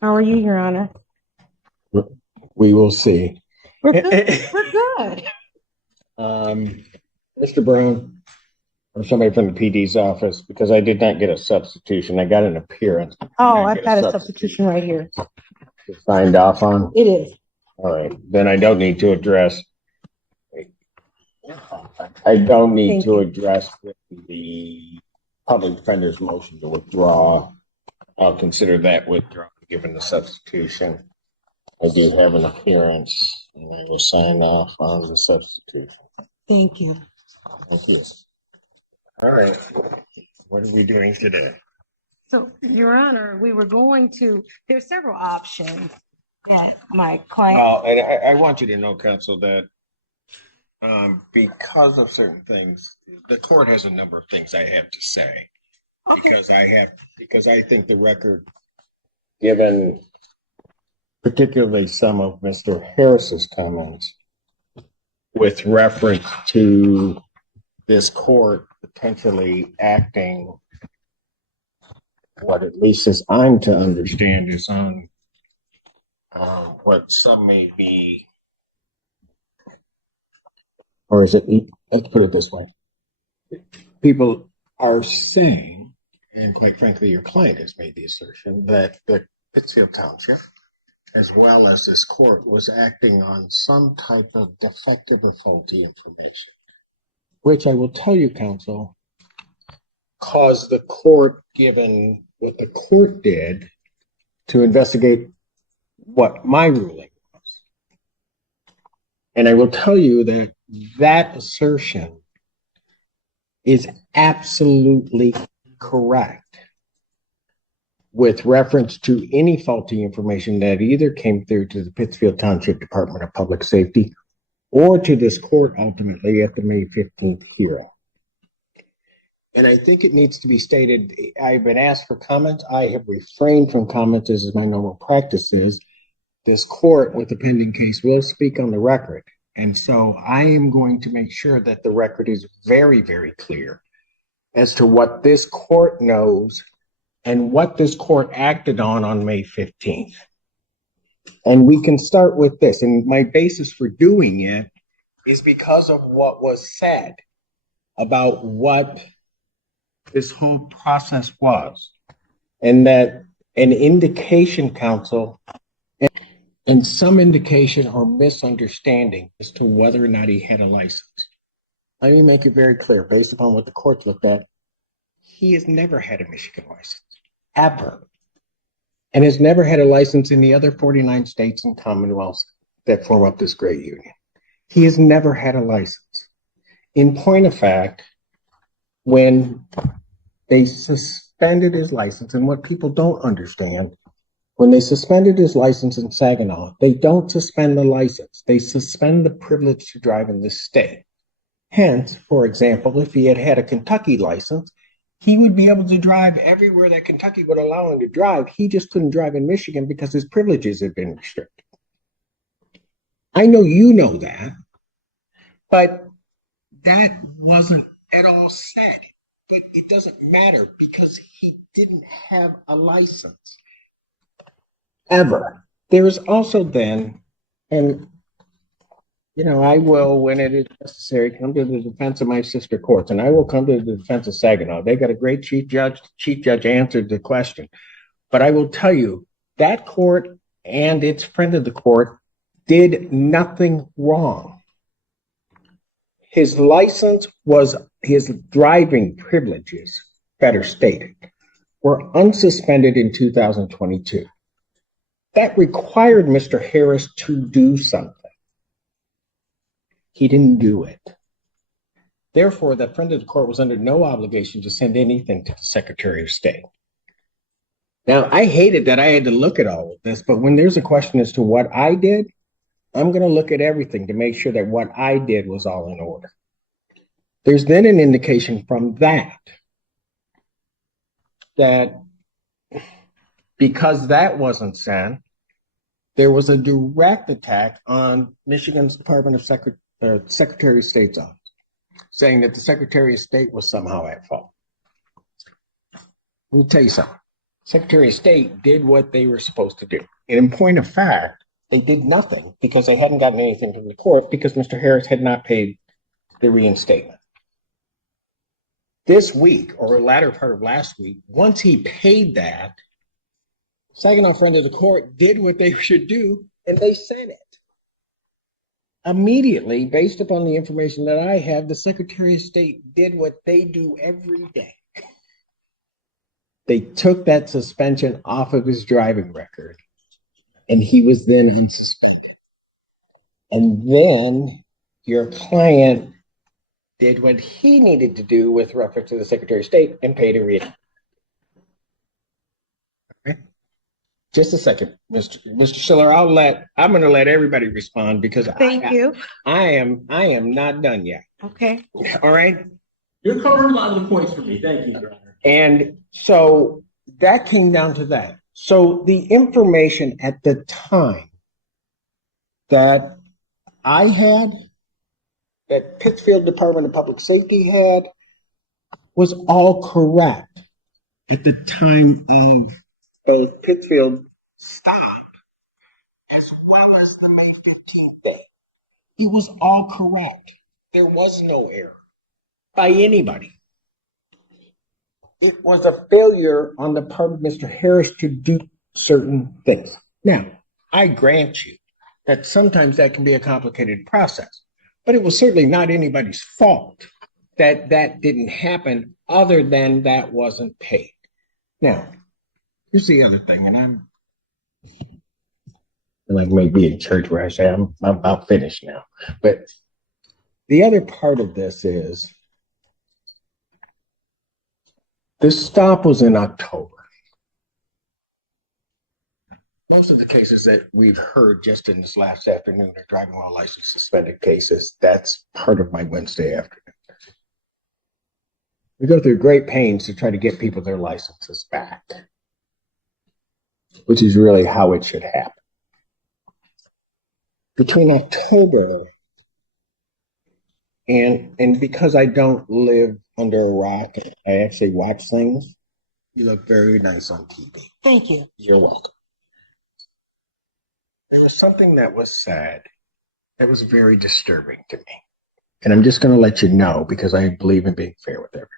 How are you, Your Honor? We will see. We're good. We're good. Mr. Brown, or somebody from the PD's office, because I did not get a substitution. I got an appearance. Oh, I've got a substitution right here. Signed off on? It is. All right. Then I don't need to address. I don't need Thank to you. address the public defender's motion to withdraw. I'll consider that withdrawn given the substitution. I do have an appearance, and I will sign off on the substitution. Thank you. Thank you. All right. What are we doing today? So, Your Honor, we were going to, there's several options that my client. Well, and I want you to know, counsel, that because of certain things, the court has a number of things I have to say. Okay. Because I think the record, given particularly some of Mr. Harris's comments with reference to this court potentially acting, what at least as I'm to understand is on what some may be, or is it, let's put it this way. People are saying, and quite frankly, your client has made the assertion that the Pittsfield Township, as well as this court, was acting on some type of defective or faulty information, which I will tell you, counsel, caused the court, given what the court did, to investigate what my ruling was. And I will tell you that that assertion is absolutely correct with reference to any faulty information that either came through to the Pittsfield Township Department of Public Safety or to this court ultimately at the May 15th hearing. And I think it needs to be stated, I've been asked for comments. I have refrained from comments as is my normal practice is. This court with the pending case will speak on the record. And so I am going to make sure that the record is very, very clear as to what this court knows and what this court acted on May 15th. And we can start with this. And my basis for doing it is because of what was said about what this whole process was. And that an indication, counsel, and some indication or misunderstanding as to whether or not he had a license. Let me make it very clear, based upon what the court looked at, he has never had a Michigan license, ever. And has never had a license in the other 49 states and commonwealths that form up this great union. He has never had a license. In point of fact, when they suspended his license, and what people don't understand, when they suspended his license in Saginaw, they don't suspend the license. They suspend the privilege to drive in this state. Hence, for example, if he had had a Kentucky license, he would be able to drive everywhere that Kentucky would allow him to drive. He just couldn't drive in Michigan because his privileges had been restricted. I know you know that, but that wasn't at all said. But it doesn't matter because he didn't have a license. Ever. There is also then, and I will, when it is necessary, come to the defense of my sister courts, and I will come to the defense of Saginaw. They got a great chief judge. Chief judge answered the question. But I will tell you, that court and its friend of the court did nothing wrong. His license was, his driving privileges, better stated, were unsuspended in 2022. That required Mr. Harris to do something. He didn't do it. Therefore, the friend of the court was under no obligation to send anything to the Secretary of State. Now, I hated that I had to look at all of this, but when there's a question as to what I did, I'm going to look at everything to make sure that what I did was all in order. There's then an indication from that because that wasn't sent, there was a direct attack on Michigan's Department of Secretary of State's office, saying that the Secretary of State was somehow at fault. Let me tell you something. Secretary of State did what they were supposed to do. And in point of fact, they did nothing because they hadn't gotten anything from the court because Mr. Harris had not paid the reinstatement. This week, or the latter part of last week, once he paid that, Saginaw friend of the court did what they should do, and they sent it. Immediately, based upon the information that I have, the Secretary of State did what they do every day. They took that suspension off of his driving record, and he was then unsuspended. And then your client did what he needed to do with reference to the Secretary of State and paid a reinstatement. Okay. Just a second, Mr. Schiller. I'm going to let everybody respond because Thank you. I am not done yet. Okay. All right. You're covering a lot of the points for me. Thank you, Your Honor. And so that came down to that. So the information at the time that I had, that Pittsfield Department of Public Safety had, was all correct at the time of both Pittsfield stop as well as the May 15th date. It was all correct. There was no error by anybody. It was a failure on the part of Mr. Harris to do certain things. Now, I grant you that sometimes that can be a complicated process, but it was certainly not anybody's fault that that didn't happen other than that wasn't paid. Now, here's the other thing, and I'm like maybe in church where I say I'm about finished now, but the other part of this is this stop was in October. Most of the cases that we've heard just in this last afternoon are driving while license suspended cases. That's part of my Wednesday afternoon. We go through great pains to try to get people their licenses back, which is really how it should happen. Between October and because I don't live under a rock, I actually watch things. You look very nice on TV. Thank you. You're welcome. There was something that was said that was very disturbing to me. And I'm just going to let you know because I believe in being fair with everybody.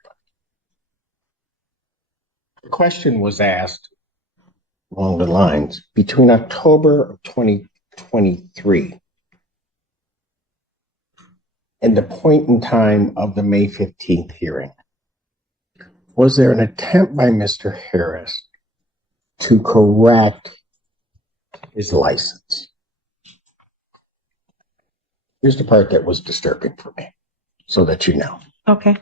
The question was asked along the lines, between October of 2023 and the point in time of the May 15th hearing, was there an attempt by Mr. Harris to correct his license? Here's the part that was disturbing for me, so that you know. Okay.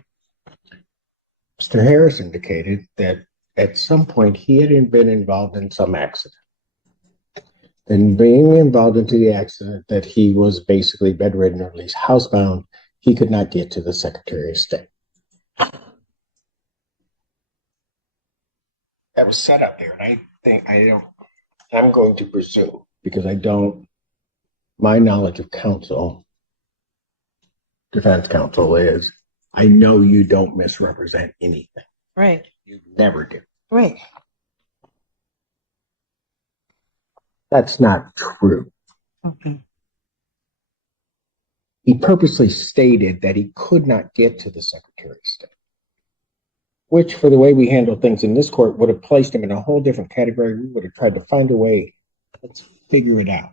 Mr. Harris indicated that at some point he had been involved in some accident. And being involved into the accident, that he was basically bedridden or at least housebound, he could not get to the Secretary of State. That was set up there, and I'm going to presume, because my knowledge of defense counsel is, I know you don't misrepresent anything. Right. You never do. Right. That's not true. Okay. He purposely stated that he could not get to the Secretary of State, which, for the way we handle things in this court, would have placed him in a whole different category. We would have tried to find a way. Let's figure it out.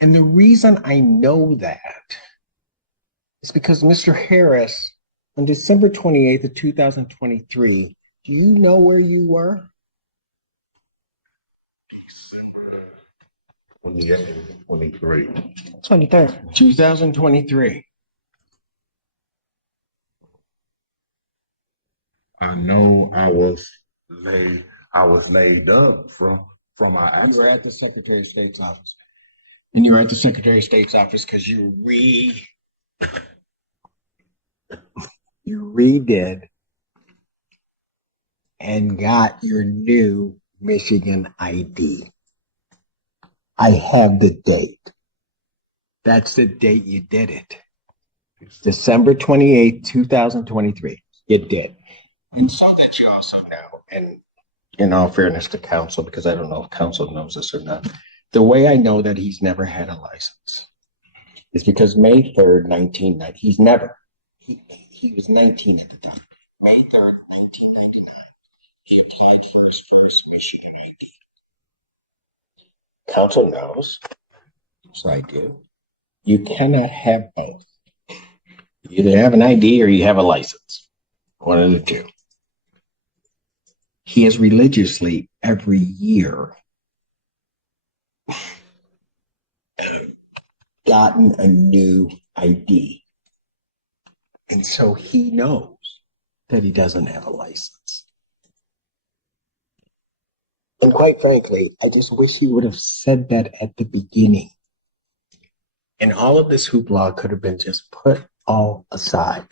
And the reason I know that is because Mr. Harris, on December 28th of 2023, do you know where you were? 23. 23rd. 2023. I know I was laid up from our You were accident. at the Secretary of State's office. And you were at the Secretary of State's office because you redid and got your new Michigan ID. I have the date. That's the date you did it. December 28th, 2023. You did. And so that you also know, and in all fairness to counsel, because I don't know if counsel knows this or not, the way I know that he's never had a license is because May 3rd, 1990, he was 19 at the time. May 3rd, 1999, he applied for his first Michigan ID. Counsel knows, so I do. You cannot have both. You either have an ID or you have a license. One of the two. He has religiously every year gotten a new ID. And so he knows that he doesn't have a license. And quite frankly, I just wish he would have said that at the beginning. And all of this hoopla could have been just put all aside.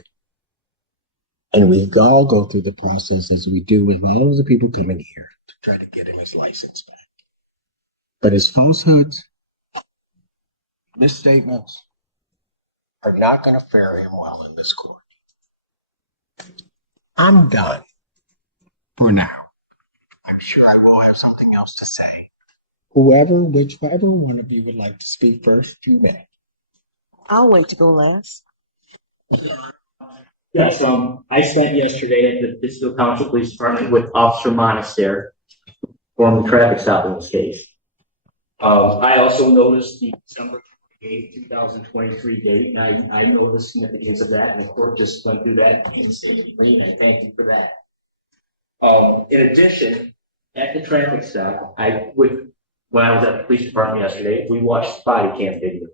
And we all go through the process as we do with all of the people coming here to try to get him his license back. But his falsehoods, misstatements are not going to fare him well in this court. I'm done for now. I'm sure I will have something else to say. Whichever one of you would like to speak first, you may. I'll wait to go last. Yes, I spent yesterday at the Pittsfield Township Police Department with Officer Monaster, performing traffic stop in this case. I also noticed the December 28, 2023 date, and I know the significance of that, and the court just went through that painstakingly, and I thank you for that. In addition, at the traffic stop, when I was at the police department yesterday, we watched body cam video.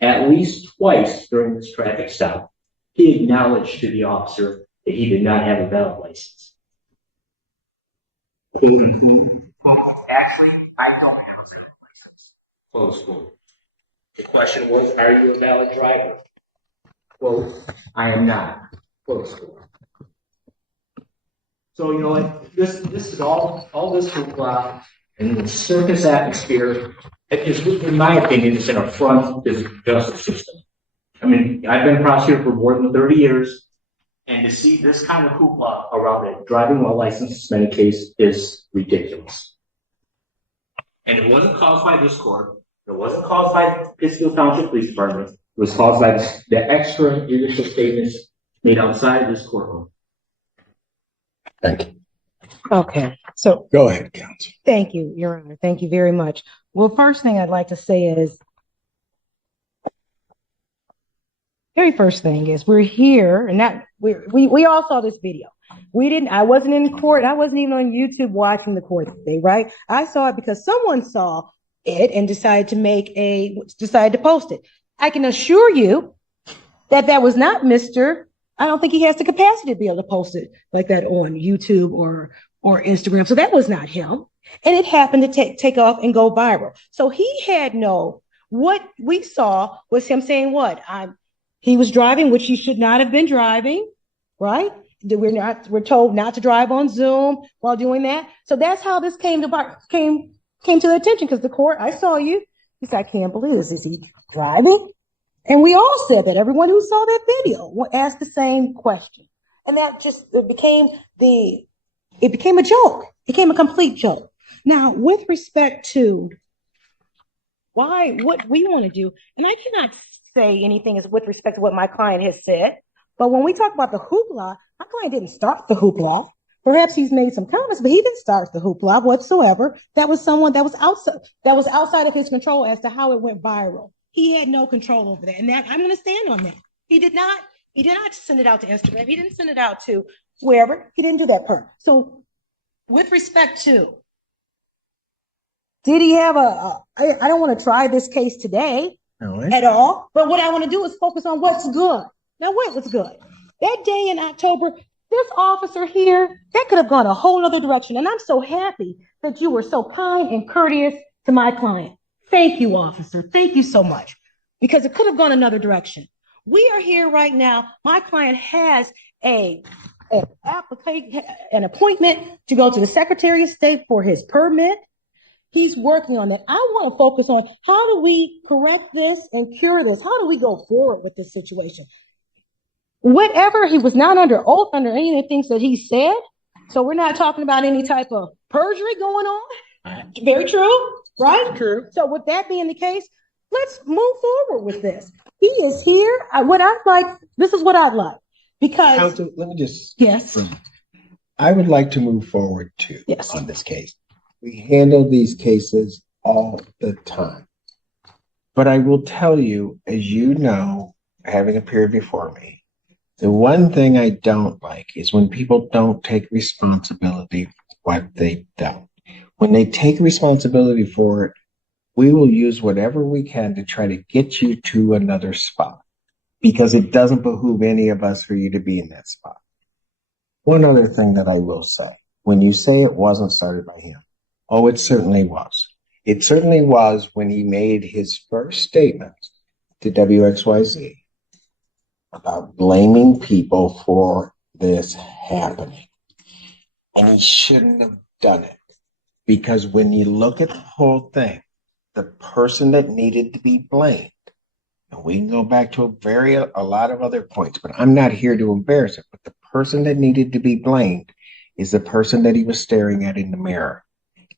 At least twice during this traffic stop, he acknowledged to the officer that he did not have a valid license. Actually, I don't have a valid license. Close quote. The question was, are you a valid driver? Quote, I am not. Close quote. So, you know what, this is all this hoopla and the circus atmosphere, in my opinion, is an affront to the justice system. I mean, I've been a prosecutor for more than 30 years, and to see this kind of hoopla around a driving while licensed suspended case is ridiculous. And it wasn't caused by this court. It wasn't caused by the Pittsfield Township Police Department. It was caused by the extra judicial statements made outside of this courtroom. Thank you. Okay, so Go ahead, counsel. thank you, Your Honor. Thank you very much. Well, first thing I'd like to say is, very first thing is we're here, and that we all saw this video. I wasn't in court. I wasn't even on YouTube watching the court today, right? I saw it because someone saw it and decided to post it. I can assure you that was not Mr. I don't think he has the capacity to be able to post it like that on YouTube or Instagram. So that was not him. And it happened to take off and go viral. So he had what we saw was him saying he was driving, which he should not have been driving, right? We're told not to drive on Zoom while doing that. So that's how this came to the attention, because the court, I saw you. He said, I can't believe this. Is he driving? And we all said that. Everyone who saw that video asked the same question. And that it became a joke. It became a complete joke. Now, with respect to what we want to do, and I cannot say anything with respect to what my client has said, but when we talk about the hoopla, my client didn't start the hoopla. Perhaps he's made some comments, but he didn't start the hoopla whatsoever. That was someone that was outside of his control as to how it went viral. He had no control over that. And that I'm going to stand on that. He did not send it out to Instagram. He didn't send it out to wherever. He didn't do that part. So with respect to, did he have I don't want to try this case today at all, but what I want to do is focus on what's good. Now, what was good? That day in October, this officer here, that could have gone a whole other direction. And I'm so happy that you were so kind and courteous to my client. Thank you, officer. Thank you so much, because it could have gone another direction. We are here right now. My client has an appointment to go to the Secretary of State for his permit. He's working on that. I want to focus on how do we correct this and cure this? How do we go forward with this situation? whatever, he was not under oath under any of the things that he said. So we're not talking about any type of perjury going on. Very true, right? True. So with that being the case, let's move forward with this. He is here. What I'd like, this is what I'd like. Because Counsel, let me just. yes, I would like to move forward too yes. on this case. We handle these cases all the time. But I will tell you, as you know, having appeared before me, the one thing I don't like is when people don't take responsibility for what they've done. When they take responsibility for it, we will use whatever we can to try to get you to another spot, because it doesn't behoove any of us for you to be in that spot. One other thing that I will say, when you say it wasn't started by him, oh, it certainly was. It certainly was when he made his first statement to WXYZ about blaming people for this happening. And he shouldn't have done it, because when you look at the whole thing, the person that needed to be blamed, and we can go back to a lot of other points, but I'm not here to embarrass it, but the person that needed to be blamed is the person that he was staring at in the mirror.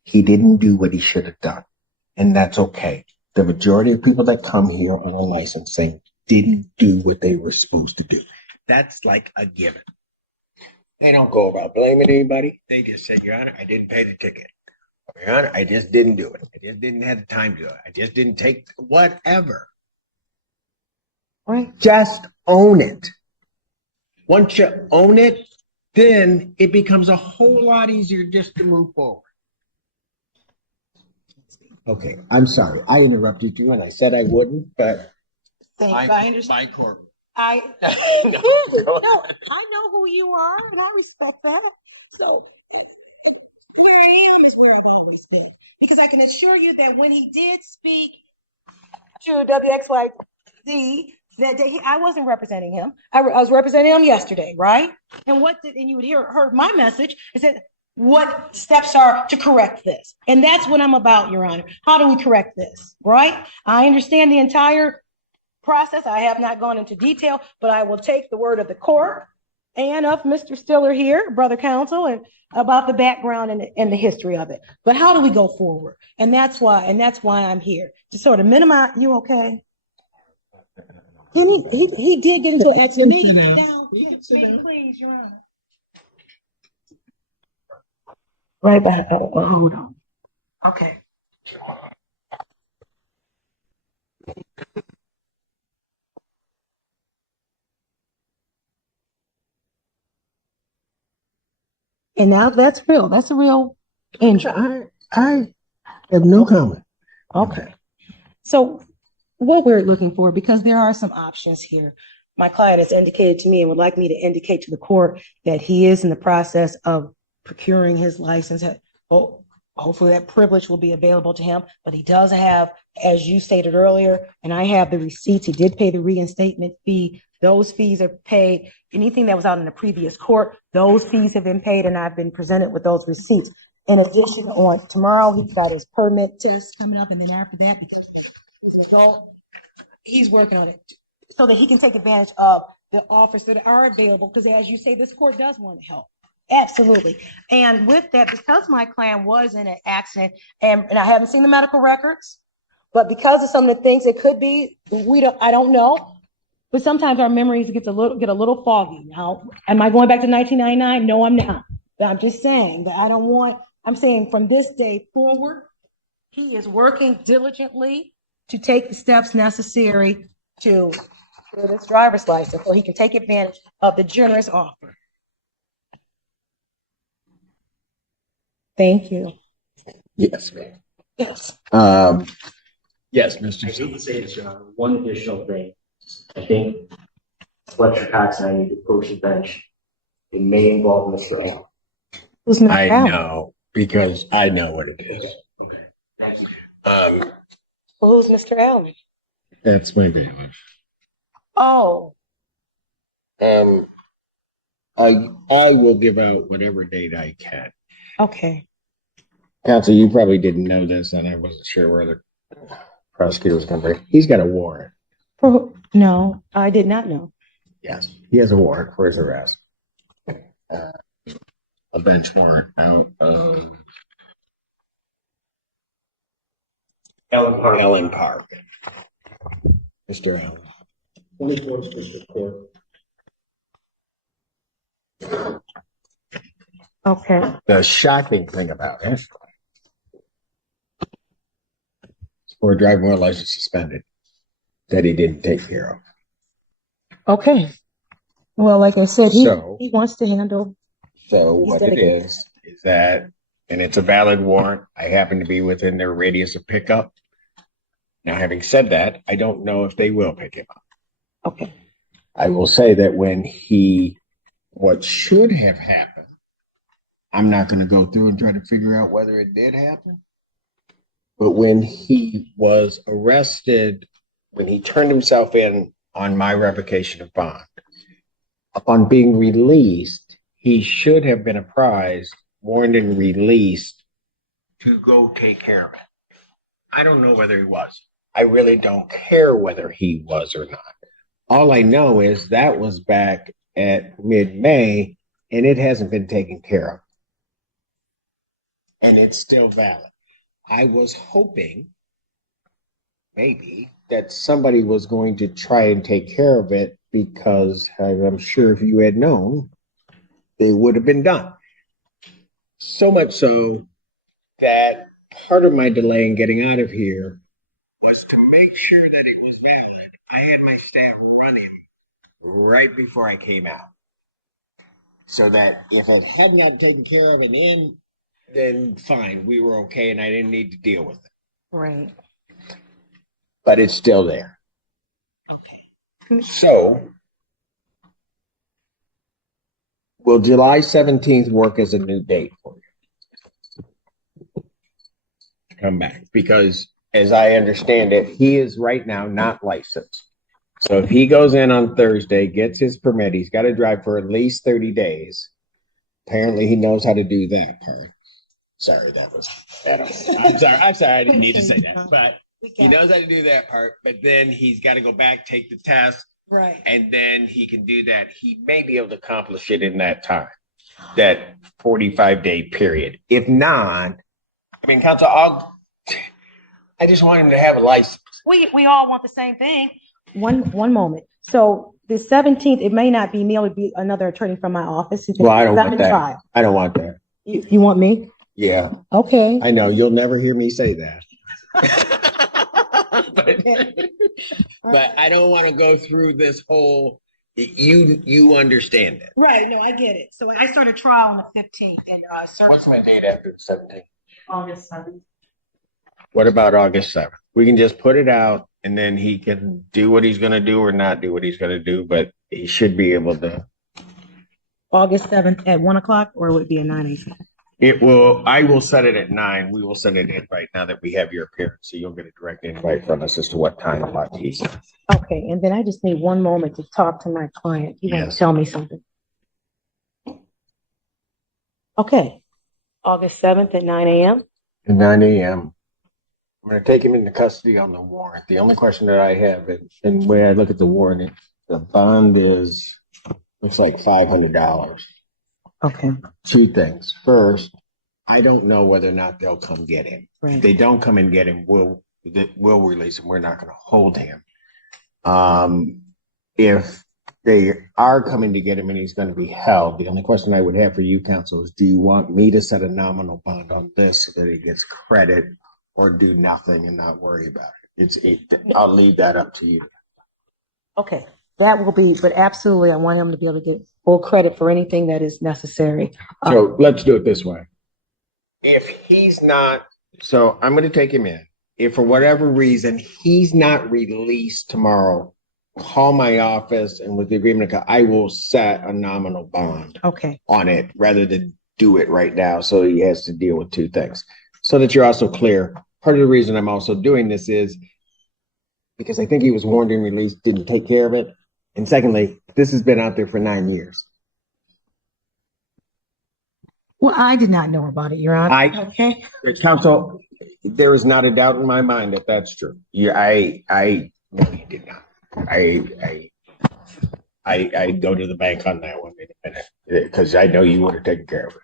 He didn't do what he should have done, and that's okay. The majority of people that come here on a licensing didn't do what they were supposed to do. That's like a given. They don't go about blaming anybody. They just say, Your Honor, I didn't pay the ticket. Your Honor, I just didn't do it. I just didn't have the time to do it. I just didn't take whatever. Right. Just own it. Once you own it, then it becomes a whole lot easier just to move forward. Okay, I'm sorry. I interrupted you and I said I wouldn't, but I understand. my court. I No, I know who you are, and I respect that. So where I am is where I've always been, because I can assure you that when he did speak to WXYZ that day, I wasn't representing him. I was representing him yesterday, right? And and you would heard my message. It said, what steps are to correct this? And that's what I'm about, Your Honor. How do we correct this, right? I understand the entire process. I have not gone into detail, but I will take the word of the court and of Mr. Stiller here, brother counsel, and about the background and the history of it. But how do we go forward? And that's why I'm here to sort of minimize. You okay? He did get into an accident. Please, Your Honor. Right back. Oh, hold on. Okay. And now that's real. That's a real injury. I have no comment. Okay. So what we're looking for, because there are some options here. My client has indicated to me and would like me to indicate to the court that he is in the process of procuring his license. Hopefully that privilege will be available to him, but he does have, as you stated earlier, and I have the receipts. He did pay the reinstatement fee. Those fees are paid. Anything that was out in the previous court, those fees have been paid, and I've been presented with those receipts. In addition, on tomorrow, he's got his permit test coming up, and then after that, because he's an adult, he's working on it so that he can take advantage of the offers that are available, because as you say, this court does want to help. Absolutely. And with that, because my client was in an accident, and I haven't seen the medical records, but because of some of the things it could be, I don't know. But sometimes our memories get a little foggy. Now, am I going back to 1999? No, I'm not. But I'm just saying that I'm saying from this day forward, he is working diligently to take the steps necessary to get his driver's license so he can take advantage of the generous offer. Thank you. Yes, ma'am. Yes. Yes, Mr. I hate to say this, Your Honor, one additional thing. I think Fletcher Cox and I need to approach the bench. It may involve Mr. Allen. Who's Mr. I Allen? know, because I know what it is. Okay. Thank you. Well, who's Mr. Allen? That's my bailiff. Oh, I will give out whatever date I can. okay. Counsel, you probably didn't know this, and I wasn't sure where the prosecutor was going to bring. He's got a warrant. No, I did not know. Yes, he has a warrant for his arrest. A bench warrant out of Ellen Park. Mr. Allen. 24th District Court. Okay. The shocking thing about it, for a driving while license suspended, that he didn't take care of. Okay. Well, like I said, So- he wants to handle. So He's what it dedicated. is that, and it's a valid warrant. I happen to be within their radius of pickup. Now, having said that, I don't know if they will pick him up. Okay. I will say that what should have happened, I'm not going to go through and try to figure out whether it did happen. But when he was arrested, when he turned himself in on my revocation of bond, upon being released, he should have been apprised, warned, and released to go take care of it. I don't know whether he was. I really don't care whether he was or not. All I know is that was back at mid-May, and it hasn't been taken care of. And it's still valid. I was hoping maybe that somebody was going to try and take care of it, because I'm sure if you had known, they would have been done. So much so that part of my delay in getting out of here was to make sure that it was valid. I had my staff running right before I came out, so that if I had not taken care of it then fine, we were okay, and I didn't need to deal with it. Right. But it's still there. Okay. So, will July 17th work as a new date for you? Come back. Because, as I understand it, he is right now not licensed. So if he goes in on Thursday, gets his permit, he's got to drive for at least 30 days. Apparently he knows how to do that part. Sorry, that was bad. I'm sorry, I didn't need to say that. But he knows how to do that part, but then he's got to go back, take the test. Right. And then he can do that. He may be able to accomplish it in that time, that 45-day period. If not, I mean, counsel, I just want him to have a license. We all want the same thing. One moment. So the 17th, it may not be me, it would be another attorney from my office. Well, I don't I'm want in that. trial. I don't want that. You want me? Yeah, Okay. I know. You'll never hear me say that. But I don't want to go through this whole, you understand it. Right. No, I get it. So I started trial on the 15th and What's my date after the 17th? August 7th. What about August 7th? We can just put it out, and then he can do what he's going to do or not do what he's going to do, but he should be able to. August 7th at 1:00, or would it be at 9 a.m.? I will set it at 9. We will send an invite now that we have your appearance. So you'll get a direct invite from us as to what time about these. Okay. And then I just need one moment to talk to my client. He wants Yes. to tell me something. Okay. August 7th at 9 a.m. At 9 a.m. I'm going to take him into custody on the warrant. The only question that I have, and the way I look at the warrant, the bond looks like $500. Okay. Two things. First, I don't know whether or not they'll come get him. If Right. they don't come and get him, we'll release him. We're not going to hold him. If they are coming to get him and he's going to be held, the only question I would have for you, counsel, is do you want me to set a nominal bond on this so that he gets credit, or do nothing and not worry about it? I'll leave that up to you. Okay. That will be, but absolutely, I want him to be able to get full credit for anything that is necessary. So let's do it this way. If he's not, so I'm going to take him in. If for whatever reason he's not released tomorrow, call my office, and with the agreement, I will set a nominal bond Okay. on it rather than do it right now. So he has to deal with two things. So that you're also clear. Part of the reason I'm also doing this is because I think he was warned and released, didn't take care of it. And secondly, this has been out there for 9 years. Well, I did not know about it, Your Honor. Okay. Counsel, there is not a doubt in my mind that that's true. Yeah, no, you did not. I I'd go to the bank on that one in a minute, because I know you would have taken care of it.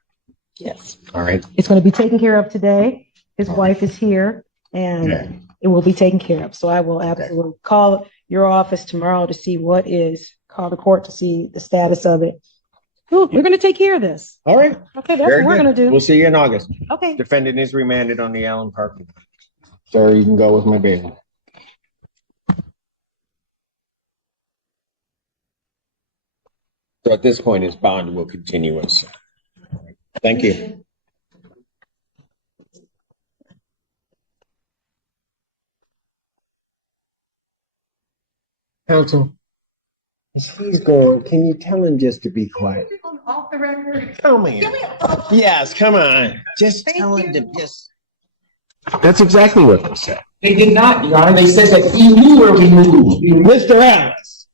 Yes. All right. It's going to be taken care of today. His wife is here and Yeah. it will be taken care of. So I will absolutely call your office tomorrow to see call the court to see the status of it. Ooh, we're going to take care of this. All right. Okay, that's Very what we're good. going to do. We'll see you in August. Okay. Defendant is remanded on the Allen Park. Sir, you can go with my bail. So at this point, his bond will continue as. Thank you. Counsel, as he's going, can you tell him just to be quiet? Off the record. Tell me. Yes, come on. Just tell him to just. That's exactly what they said. They did not, Your Honor. They said that he knew where we moved. Mr. Alice.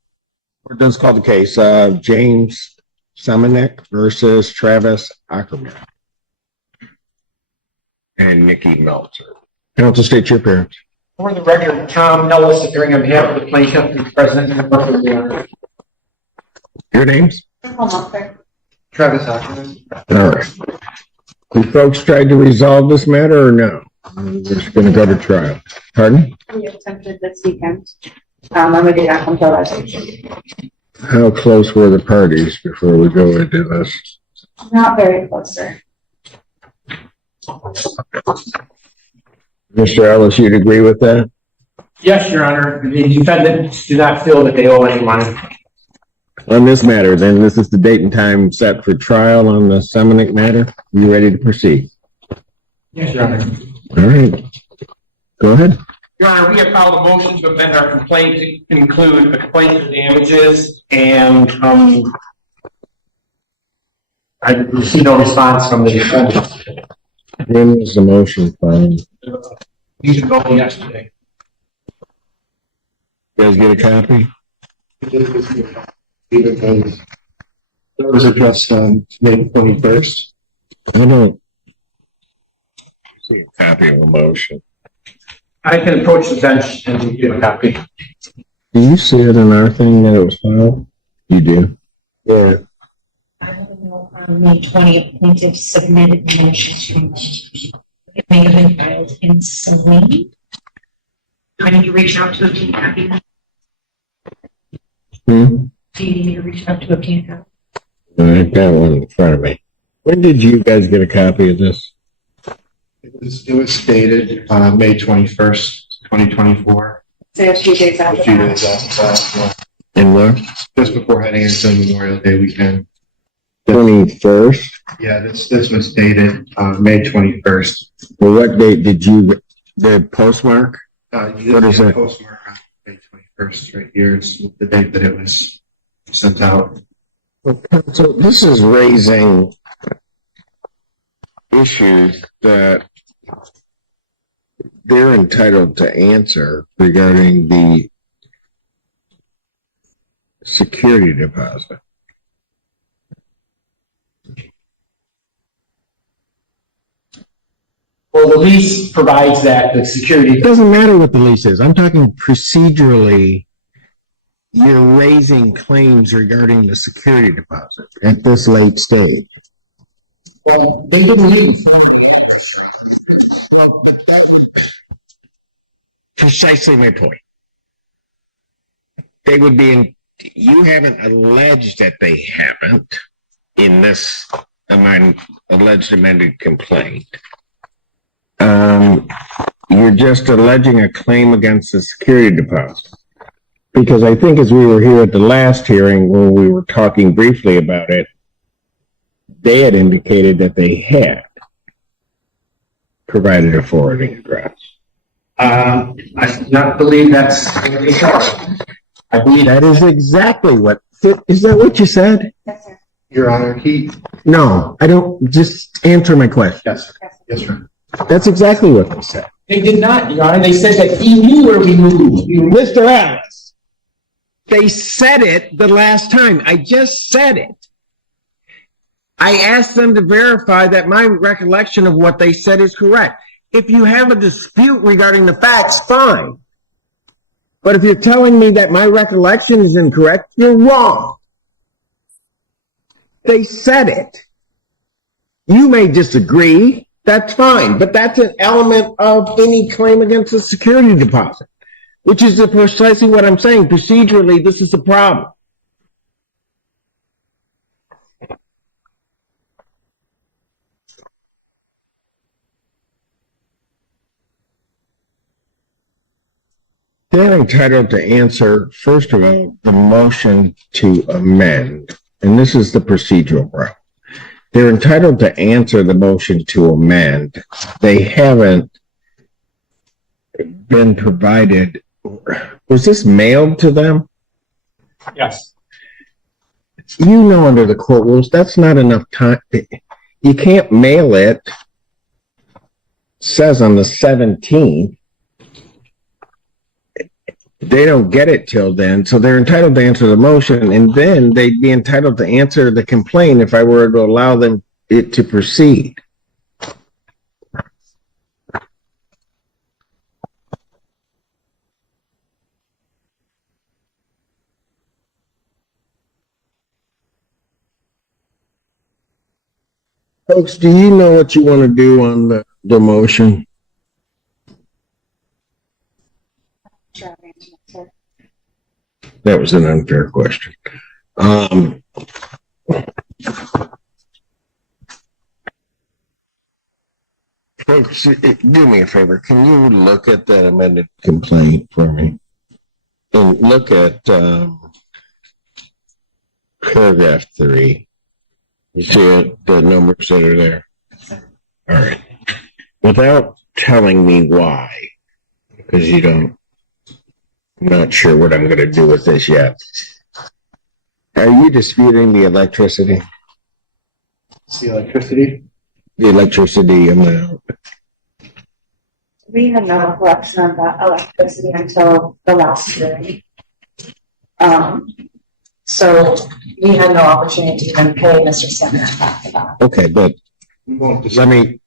We're done call the case. James Samanek versus Travis Ackerman. And Nikki Meltzer. Counsel, state your appearance. For the record, Tom Ellis appearing on behalf of the plaintiff and president of the Honor. Your names? Travis Ackerman. All right. You folks tried to resolve this matter or no? We're just going to go to trial. Pardon? We attempted this weekend. I'm a data control. How close were the parties before we go into this? Not very close, sir. Mr. Ellis, you'd agree with that? Yes, Your Honor. The defendants do not feel that they owe any money. On this matter, then, this is the date and time set for trial on the Samanek matter. You ready to proceed? Yes, Your Honor. All right. Go ahead. Your Honor, we have filed a motion to amend our complaint to include a complaint of damages, and I received no response from the defendant. When was the motion filed? These are going yesterday. You guys get a copy? That was addressed on May 21st. I don't see a copy of the motion. I can approach the bench and give a copy. Do you see it in our thing that it was filed? You do? Yeah. I don't know, on May 20th, plaintiff submitted the motion to, it may have been filed in Saline. Do I need to reach out to obtain a copy? Do you need me to reach out to obtain a copy? I've got one in front of me. When did you guys get a copy of this? It was stated May 21st, 2024. So a few days A after few that. days after that, And what? just before heading into Memorial Day weekend. 21st? Yeah, this was dated May 21st. Well, what date did you, the postmark? What is that? Postmark on May 21st right here is the date that it was sent out. So this is raising issues that they're entitled to answer regarding the security deposit. Well, the lease provides that the security. It doesn't matter what the lease is. I'm talking procedurally. You're raising claims regarding the security deposit at this late stage. Well, they didn't leave. Precisely my point. They would be in, you haven't alleged that they haven't in this alleged amended complaint. You're just alleging a claim against the security deposit. Because I think as we were here at the last hearing when we were talking briefly about it, they had indicated that they had provided a forwarding address. I do not believe that's what they said. I believe That is exactly what, is that what you said? Yes, sir. Your Honor, No, I don't, just answer my question. yes, sir. That's exactly what they said. they did not, Your Honor. They said that he knew where we moved. Mr. Alice, they said it the last time. I just said it. I asked them to verify that my recollection of what they said is correct. If you have a dispute regarding the facts, fine. But if you're telling me that my recollection is incorrect, you're wrong. They said it. You may disagree. That's fine, but that's an element of any claim against a security deposit, which is precisely what I'm saying. Procedurally, this is a problem. They're entitled to answer, first of all, the motion to amend, and this is the procedural route. They're entitled to answer the motion to amend. They haven't been provided. Was this mailed to them? Yes. You know, under the court rules, that's not enough time. You can't mail it. It says on the 17th. They don't get it till then, so they're entitled to answer the motion, and then they'd be entitled to answer the complaint if I were to allow them it to proceed. Folks, do you know what you want to do on the motion? That was an unfair question. Folks, do me a favor. Can you look at that amended complaint for me? And look at paragraph 3. You see it, the numbers that are there? All right. Without telling me why, because you don't, I'm not sure what I'm going to do with this yet. Are you disputing the electricity? The electricity? The electricity amount. We had no collection of that electricity until the last hearing. So we had no opportunity to even pay Mr. Simmons back for that. Okay, but let me.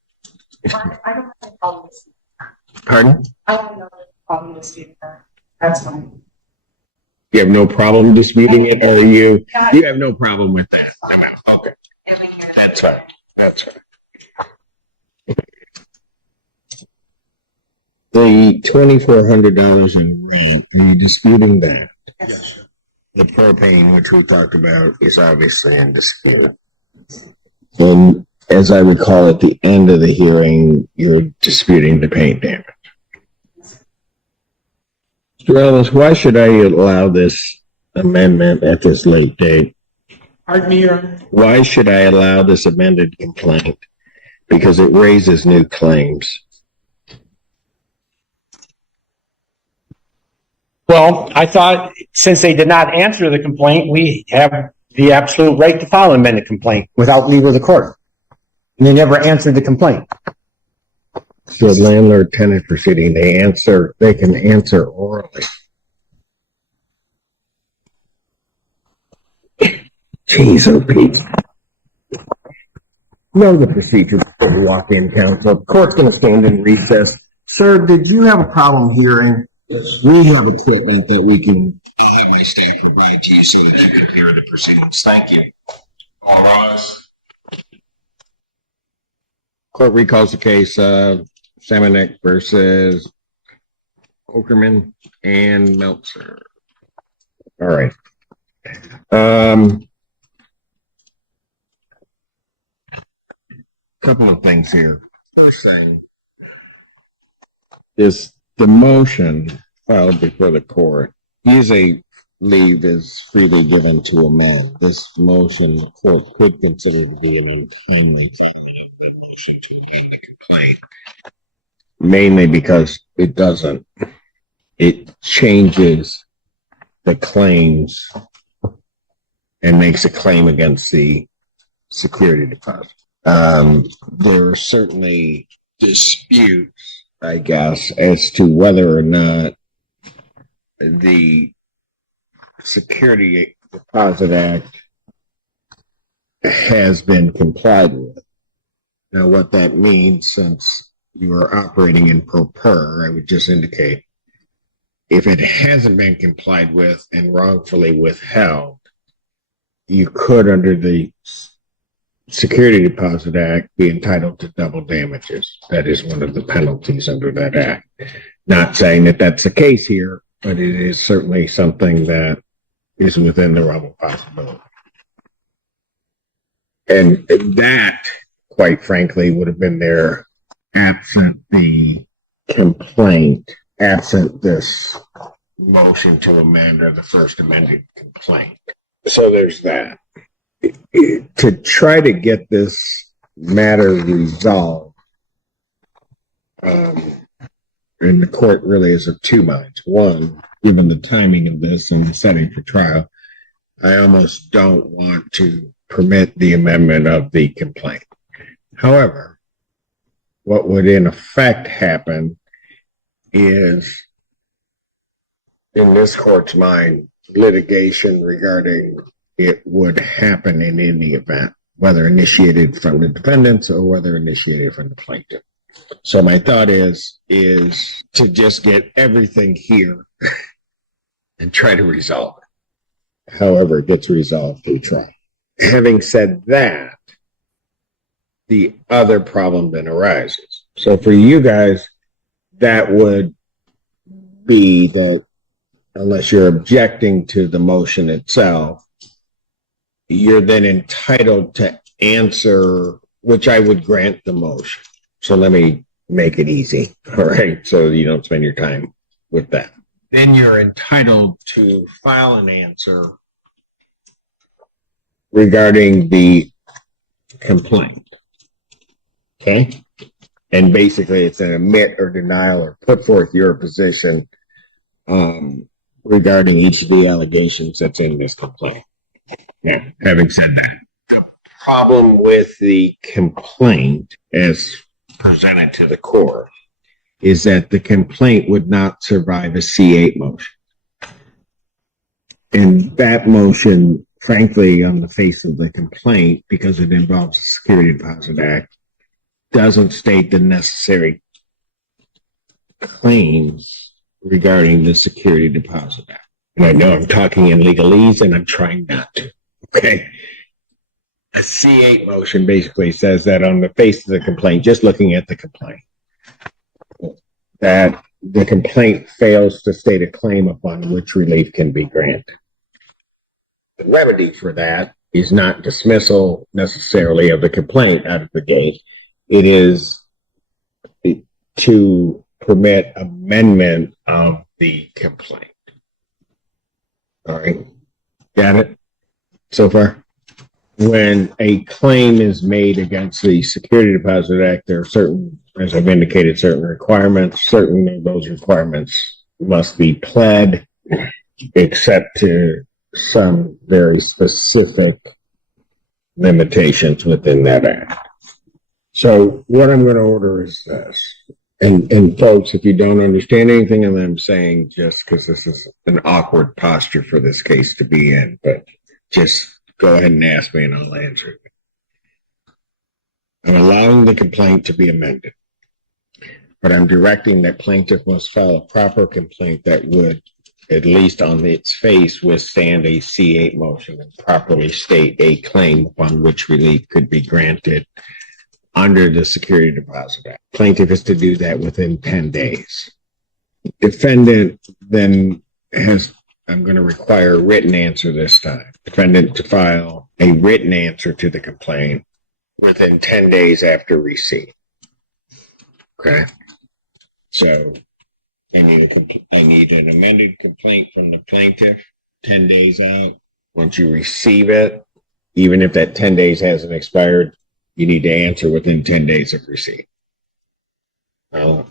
I don't have a problem with that. Pardon? I have no problem with that. That's fine. You have no problem disputing it, or you have no problem with that? Okay, that's right. That's right. The $2,400 in rent, are you disputing that? Yes. The propane, which we talked about, is obviously in dispute. And as I recall, at the end of the hearing, you're disputing the paint damage. Mr. Ellis, why should I allow this amendment at this late date? Pardon me, Your Honor? Why should I allow this amended complaint? Because it raises new claims. Well, I thought since they did not answer the complaint, we have the absolute right to file an amended complaint without leave of the court. And they never answered the complaint. So landlord-tenant proceeding, they can answer orally. Jeez, oh Pete. Know the procedure before we walk in, counsel. The court's going to stand in recess. Sir, did you have a problem hearing? We have equipment that we can have my staff agree to you so that you can hear the proceedings. Thank you. All rise. Court recalls the case of Samanek versus Okerman and Meltzer. All right. Couple of things here. First thing is the motion filed before the court. Usually leave is freely given to amend. This motion the court could consider to be an untimely filing of the motion to amend the complaint. Mainly because it doesn't. It changes the claims and makes a claim against the security deposit. There are certainly disputes, I guess, as to whether or not the Security Deposit Act has been complied with. Now, what that means, since you are operating in pro per, I would just indicate if it hasn't been complied with and wrongfully withheld, you could, under the Security Deposit Act, be entitled to double damages. That is one of the penalties under that act. Not saying that that's the case here, but it is certainly something that is within the realm of possibility. And that, quite frankly, would have been there absent the complaint, absent this motion to amend or the first amended complaint. So there's that. To try to get this matter resolved, and the court really is of two minds. One, given the timing of this and the setting for trial, I almost don't want to permit the amendment of the complaint. However, what would in effect happen is, in this court's mind, litigation regarding it would happen in any event, whether initiated from the defendants or whether initiated from the plaintiff. So my thought is to just get everything here and try to resolve it. However it gets resolved through trial. Having said that, the other problem then arises. So for you guys, that would be that unless you're objecting to the motion itself, you're then entitled to answer, which I would grant the motion. So let me make it easy, all right? So you don't spend your time with that. Then you're entitled to file an answer regarding the complaint, okay? And basically it's an admit or denial or put forth your position regarding each of the allegations that's in this complaint. Yeah, having said that, the problem with the complaint as presented to the court is that the complaint would not survive a C8 motion. And that motion, frankly, on the face of the complaint, because it involves the Security Deposit Act, doesn't state the necessary claims regarding the Security Deposit Act. And I know I'm talking in legalese and I'm trying not to. Okay. A C8 motion basically says that on the face of the complaint, just looking at the complaint, that the complaint fails to state a claim upon which relief can be granted. The remedy for that is not dismissal necessarily of the complaint out of the gate. It is to permit amendment of the complaint. All right. Got it so far? When a claim is made against the Security Deposit Act, there are certain, as I've indicated, certain requirements. Certain of those requirements must be pled, except to some very specific limitations within that act. So what I'm going to order is this. And folks, if you don't understand anything that I'm saying, just because this is an awkward posture for this case to be in, but just go ahead and ask me and I'll answer it. I'm allowing the complaint to be amended, but I'm directing that plaintiff must file a proper complaint that would, at least on its face, withstand a C8 motion and properly state a claim upon which relief could be granted under the Security Deposit Act. Plaintiff is to do that within 10 days. Defendant then has, I'm going to require a written answer this time. Defendant to file a written answer to the complaint within 10 days after receipt. Okay? So, I need an amended complaint from the plaintiff 10 days out. Once you receive it, even if that 10 days hasn't expired, you need to answer within 10 days of receipt. Then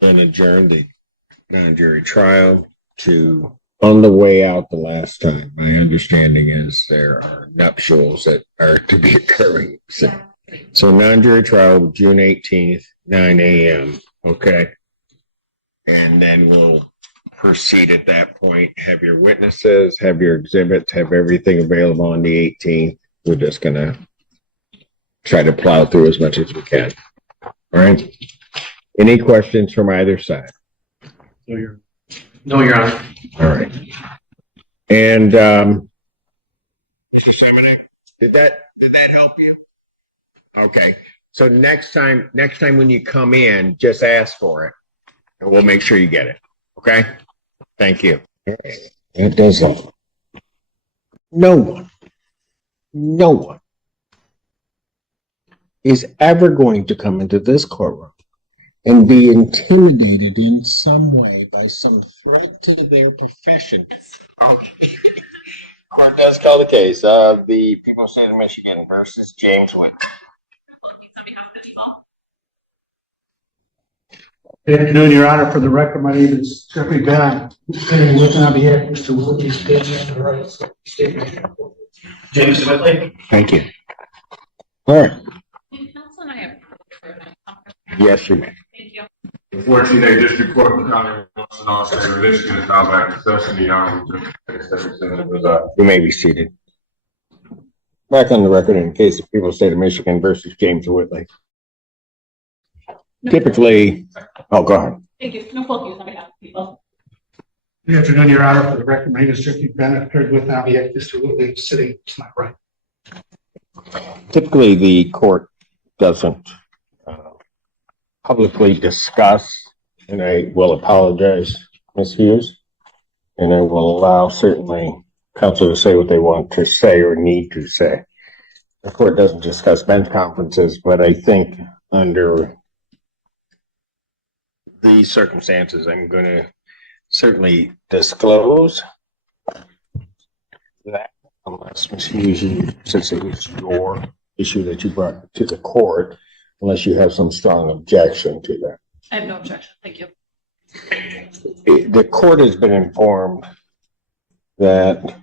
adjourn the non-jury trial to, on the way out the last time, my understanding is there are nuptials that are to be occurring. So non-jury trial, June 18th, 9 a.m. Okay. And then we'll proceed at that point. Have your witnesses, have your exhibits, have everything available on the 18th. We're just going to try to plow through as much as we can. All right. Any questions from either side? So No, Your Honor. All right. And Mr. Semenek, did that help you? Okay. So next time when you come in, just ask for it, and we'll make sure you get it. Okay? Thank you. It does help. No one is ever going to come into this courtroom and be intimidated in some way by some threat to their profession. Court does call the case of the people of the state of Michigan versus James Witt. Good afternoon, Your Honor. For the record, my name is Jeffrey Bennett. I'm sitting with on behalf of Mr. Woodley, standing on the right side of the statement. James Whitley. Thank you. All right. Council and I approved for that. Yes, you may. Thank you. 14A District Court in the County of Wilson, State of Michigan is now back in session. The You may be seated. Back on the record in the case of people of the state of Michigan versus James Whitley. Typically, oh, go ahead. Thank you. No fault use on behalf of people. Good afternoon, Your Honor. For the record, my name is Jeffrey Bennett. Heard with on behalf of Mr. Woodley, sitting to my right. Typically, the court doesn't publicly discuss, and I will apologize, Ms. Hughes, and I will allow certainly counsel to say what they want to say or need to say. The court doesn't discuss bench conferences, but I think under these circumstances, I'm going to certainly disclose that unless Ms. Hughes, since it was your issue that you brought to the court, unless you have some strong objection to that. I have no objection. Thank you. The court has been informed that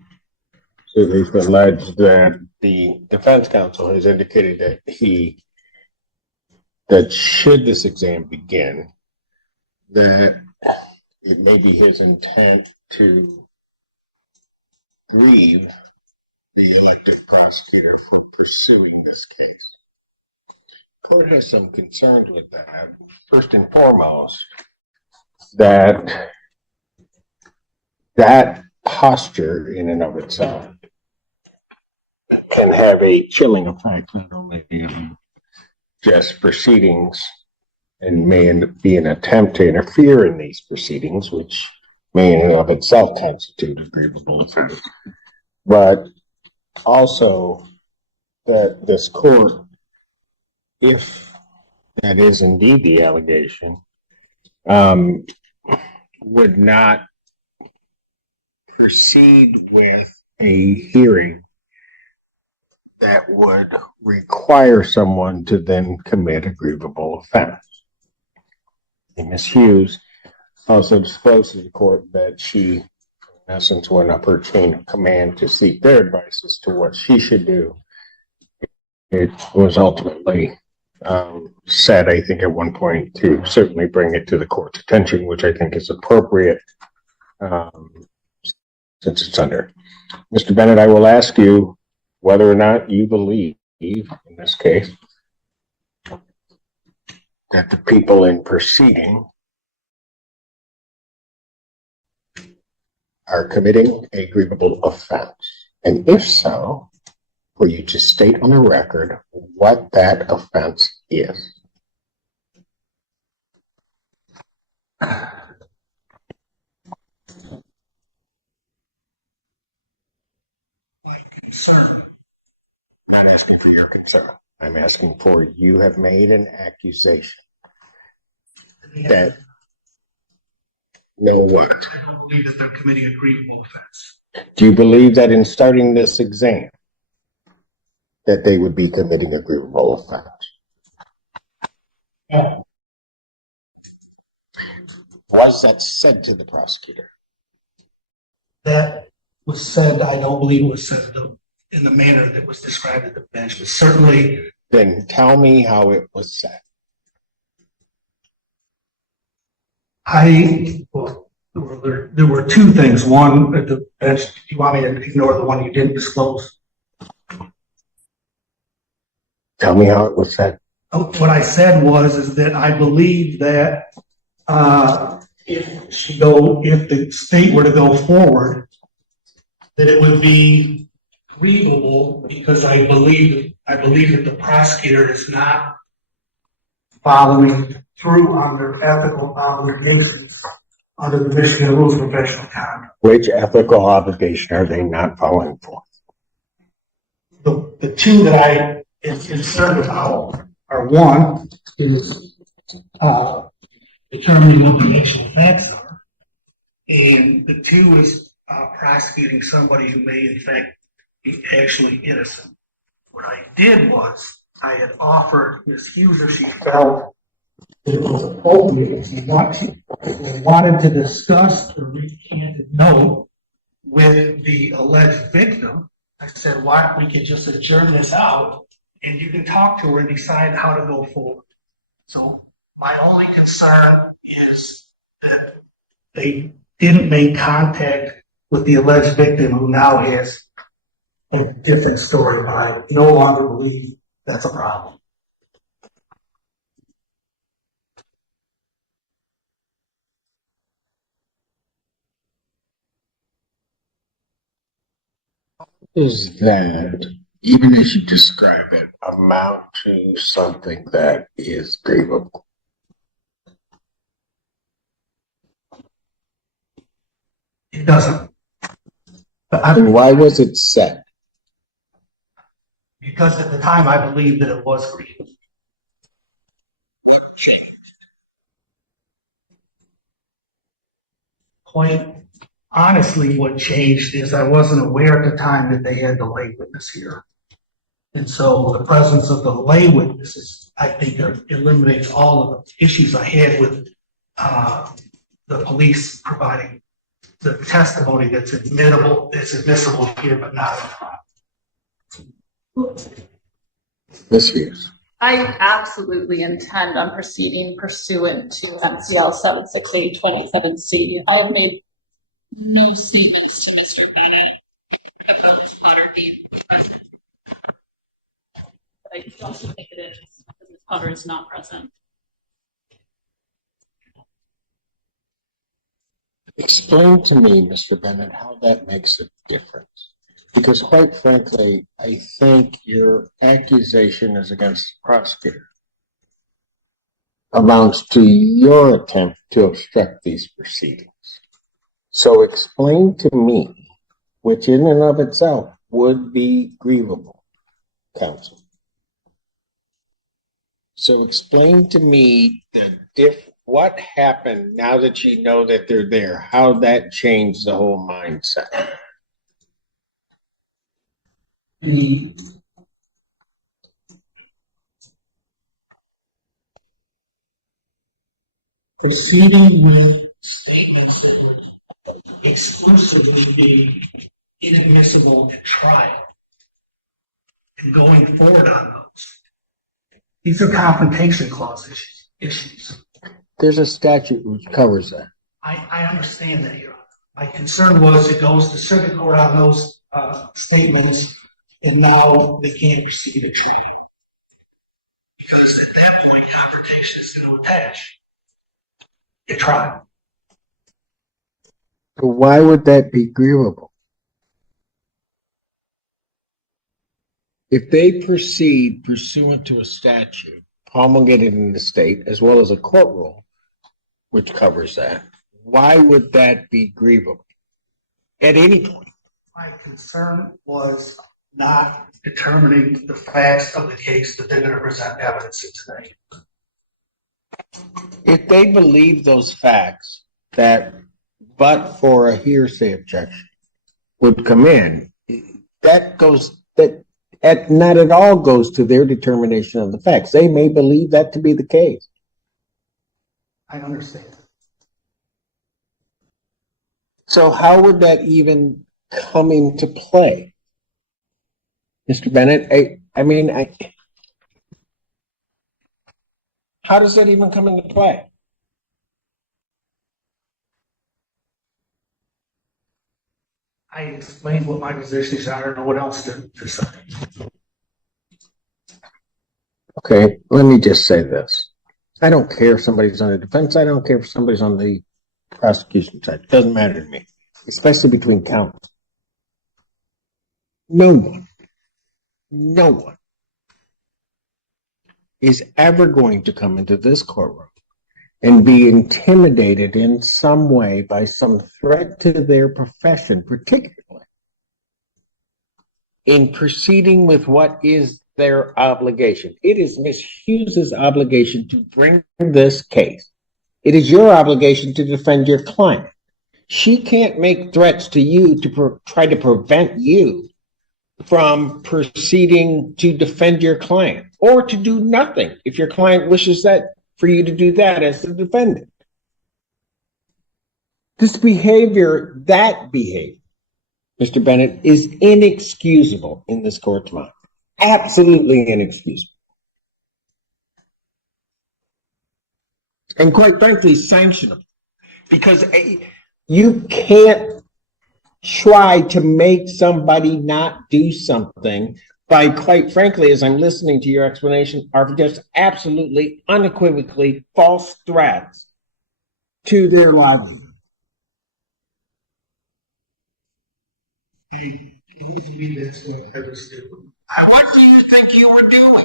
it's been alleged that the defense counsel has indicated that should this exam begin, that it may be his intent to grieve the elected prosecutor for pursuing this case. Court has some concerns with that. First and foremost, that posture in and of itself can have a chilling effect, not only on just proceedings and may be an attempt to interfere in these proceedings, which may in and of itself constitute a grievable offense, but also that this court, if that is indeed the allegation, would not proceed with a hearing that would require someone to then commit a grievable offense. And Ms. Hughes also disclosed to the court that she, in essence, went up her chain of command to seek their advice as to what she should do. It was ultimately said, I think, at one point to certainly bring it to the court's attention, which I think is appropriate since it's under. Mr. Bennett, I will ask you whether or not you believe, in this case, that the people in proceeding are committing a grievable offense. And if so, for you to state on the record what that offense is. I'm not asking for your concern. I'm asking for you have made an accusation that no what? I don't believe that they're committing a grievable offense. Do you believe that in starting this exam that they would be committing a grievable offense? Yeah. Was that said to the prosecutor? That was said, I don't believe it was said in the manner that was described at the bench, but certainly. Then tell me how it was said. There were two things. One, at the bench, do you want me to ignore the one you didn't disclose? Tell me how it was said. What I said is that I believe that if the state were to go forward, that it would be grievable because I believe that the prosecutor is not following through on their ethical obligations under the Michigan Rules of Professional Conduct. Which ethical obligation are they not following for? The two that I am concerned about are, one is determining what the actual facts are, and the two is prosecuting somebody who may in fact be actually innocent. What I did was I had offered Ms. Hughes, if she felt that it was appropriate, if we wanted to discuss the recanted note with the alleged victim. I said, why don't we could just adjourn this out and you can talk to her and decide how to go forward. So my only concern is that they didn't make contact with the alleged victim, who now has a different story, but I no longer believe that's a problem. Is that, even as you describe it, amount to something that is grievable? It doesn't. And why was it set? Because at the time I believed that it was grievable. Quite honestly, what changed is I wasn't aware at the time that they had the lay witness here. And so the presence of the lay witnesses, I think, eliminates all of the issues I had with the police providing the testimony that's admissible here, but not in trial. Ms. Hughes. I absolutely intend on proceeding pursuant to MCL 76827C. I have made no statements to Mr. Bennett about Ms. Potter being present. But I don't think it is, because Ms. Potter is not present. Explain to me, Mr. Bennett, how that makes a difference. Because quite frankly, I think your accusation is against the prosecutor amounts to your attempt to obstruct these proceedings. So explain to me, which in and of itself would be grievable, counsel. So explain to me what happened now that you know that they're there, how that changed the whole mindset. Proceeding with statements that would exclusively be inadmissible at trial and going forward on those. These are confrontation clause issues. There's a statute which covers that. I understand that, Your Honor. My concern was it goes to circuit court on those statements, and now they can't proceed at trial. Because at that point, confrontation is going to attach at trial. But why would that be grievable? If they proceed pursuant to a statute promulgated in the state, as well as a court rule, which covers that, why would that be grievable at any point? My concern was not determining the facts of the case that they're going to present evidence in today. If they believe those facts, that but for a hearsay objection would come in, not at all goes to their determination of the facts. They may believe that to be the case. I understand. So how would that even come into play? Mr. Bennett, how does that even come into play? I explained what my positions are. I don't know what else to say. Okay, let me just say this. I don't care if somebody's on the defense. I don't care if somebody's on the prosecution side. It doesn't matter to me, especially between counts. No one is ever going to come into this courtroom and be intimidated in some way by some threat to their profession, particularly in proceeding with what is their obligation. It is Ms. Hughes's obligation to bring this case. It is your obligation to defend your client. She can't make threats to you to try to prevent you from proceeding to defend your client, or to do nothing if your client wishes that for you to do that as the defendant. That behavior, Mr. Bennett, is inexcusable in this court's mind. Absolutely inexcusable. And quite frankly, sanctionable. Because you can't try to make somebody not do something by, quite frankly, as I'm listening to your explanation, are just absolutely, unequivocally false threats to their livelihood. What do you think you were doing?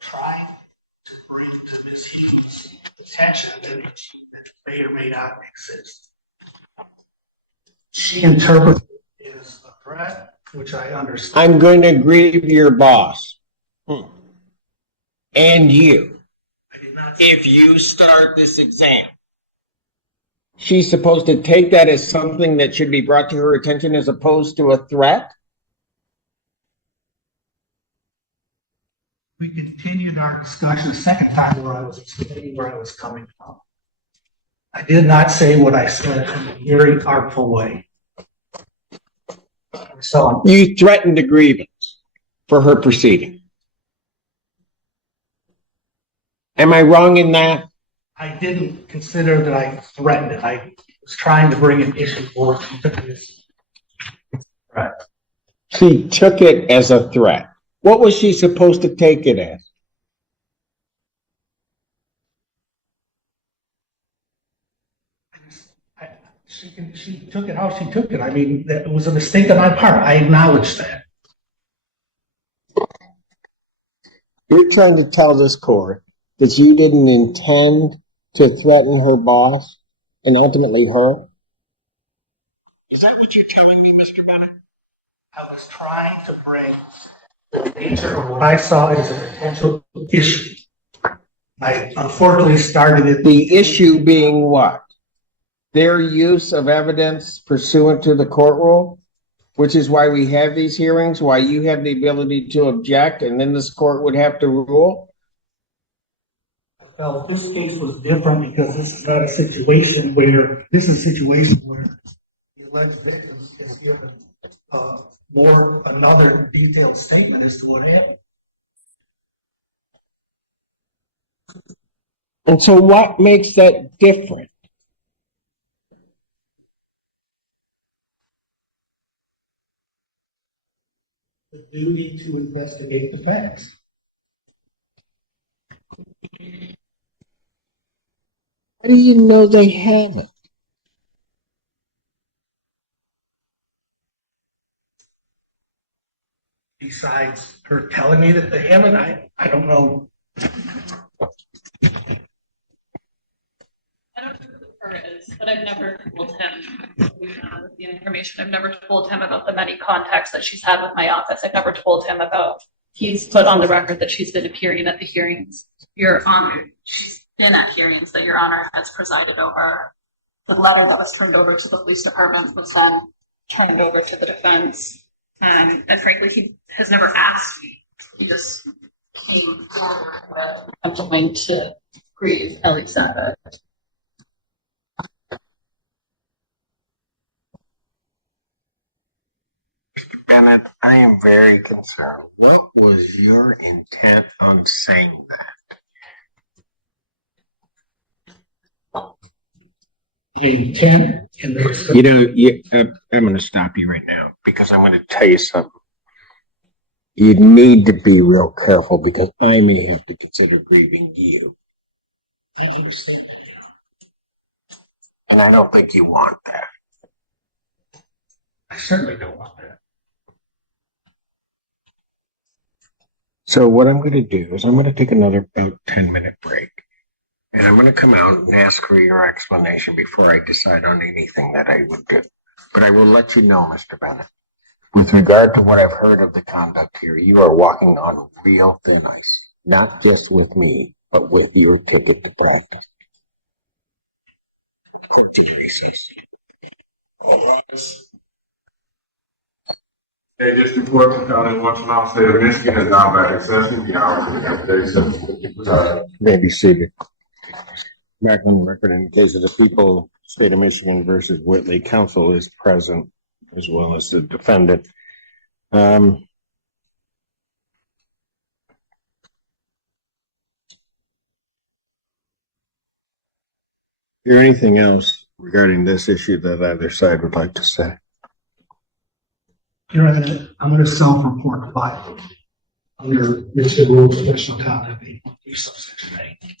Trying to bring to Ms. Hughes' attention that may or may not exist. She interprets it as a threat, which I understand. I'm going to grieve your boss. And you. If you start this exam. She's supposed to take that as something that should be brought to her attention as opposed to a threat? We continued our discussion a second time where I was explaining where I was coming from. I did not say what I said in a very artful way. So you threatened a grievance for her proceeding. Am I wrong in that? I didn't consider that I threatened it. I was trying to bring an issue forward. Right. She took it as a threat. What was she supposed to take it as? She took it how she took it. I mean, it was a mistake on my part. I acknowledge that. You're trying to tell this court that you didn't intend to threaten her boss and ultimately her? Is that what you're telling me, Mr. Bennett? I was trying to bring the nature of what I saw as a potential issue. I unfortunately started it. The issue being what? Their use of evidence pursuant to the court rule, which is why we have these hearings, why you have the ability to object, and then this court would have to rule. I felt this case was different because this is not a situation where the alleged victim is given another detailed statement as to what happened. And so what makes that different? The duty to investigate the facts. How do you know they haven't? Besides her telling me that they haven't, I don't know. I don't know who the court is, but I've never told him the information. I've never told him about the many contacts that she's had with my office. I've never told him about, he's put on the record that she's been appearing at the hearings. Your Honor, she's been at hearings that Your Honor has presided over. The letter that was turned over to the police department was then turned over to the defense. And frankly, he has never asked me. He just came forward with, I'm going to grieve Ellie's death. Bennett, I am very concerned. What was your intent on saying that? Intent in the I'm going to stop you right now because I'm going to tell you something. You need to be real careful because I may have to consider grieving you. I understand. And I don't think you want that. I certainly don't want that. So what I'm going to do is I'm going to take another about 10-minute break. And I'm going to come out and ask for your explanation before I decide on anything that I would do. But I will let you know, Mr. Bennett, with regard to what I've heard of the conduct here, you are walking on real thin ice. Not just with me, but with your ticket to practice. Quick to recess. Hey, District Court, County, Washington, State of Michigan is now back in session. May be seated. Back on the record, in the case of the people, State of Michigan versus Whitley, counsel is present as well as the defendant. Is there anything else regarding this issue that either side would like to say? Your Honor, I'm going to self-report liable under Michigan Rules of Professional Conduct, subsection 8.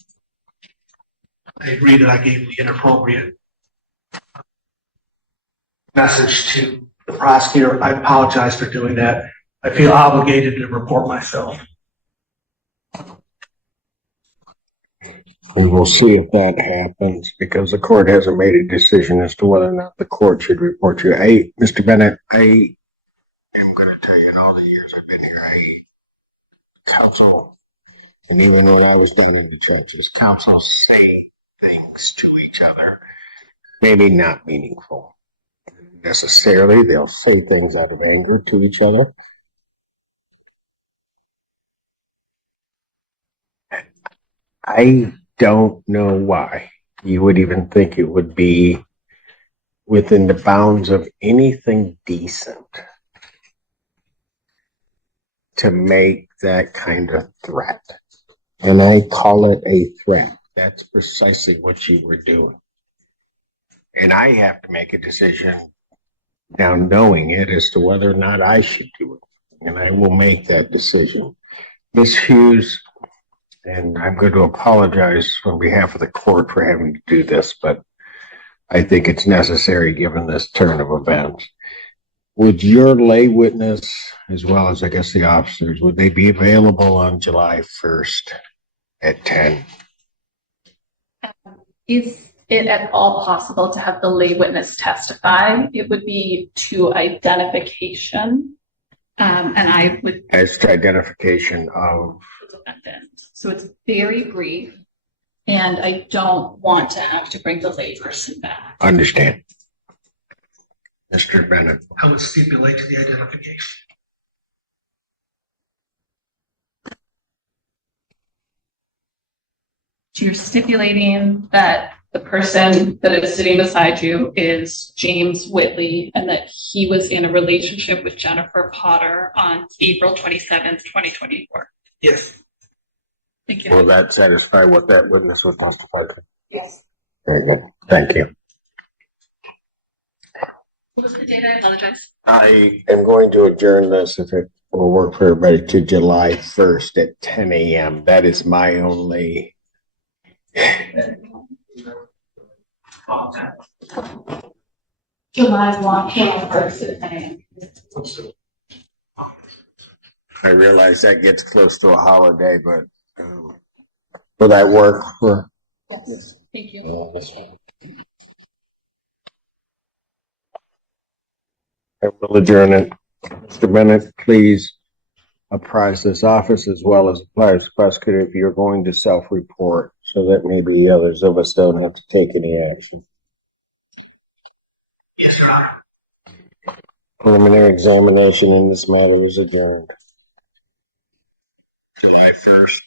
I agree that I gave the inappropriate message to the prosecutor. I apologize for doing that. I feel obligated to report myself. We will see if that happens because the court hasn't made a decision as to whether or not the court should report you. Mr. Bennett, I am going to tell you in all the years I've been here, counsel, and even when I was down in the churches, counsel say things to each other, maybe not meaningful necessarily. They'll say things out of anger to each other. I don't know why you would even think it would be within the bounds of anything decent to make that kind of threat. And I call it a threat. That's precisely what you were doing. And I have to make a decision now knowing it as to whether or not I should do it. And I will make that decision. Ms. Hughes, and I'm going to apologize on behalf of the court for having to do this, but I think it's necessary given this turn of events. Would your lay witness, as well as I guess the officers, would they be available on July 1st at 10? Is it at all possible to have the lay witness testify? It would be to identification, and I would... As to identification of... the defendant. So it's very brief, and I don't want to have to bring the lay person back. Understand. Mr. Bennett. I would stipulate to the identification. So you're stipulating that the person that is sitting beside you is James Whitley and that he was in a relationship with Jennifer Potter on April 27th, 2024. Yes. Thank you. Will that satisfy what that witness was testified to? Yes. Very good. Thank you. What was the date? I apologize. I am going to adjourn this, if it will work for everybody, to July 1st at 10 a.m. That is my only... July 1st at 10 a.m. I realize that gets close to a holiday, but will that work for... Yes. Thank you. That's fine. I will adjourn it. Mr. Bennett, please apprise this office as well as apprise the prosecutor if you're going to self-report so that maybe others of us don't have to take any action. Yes, sir. Preliminary examination in this matter is adjourned. July 1st,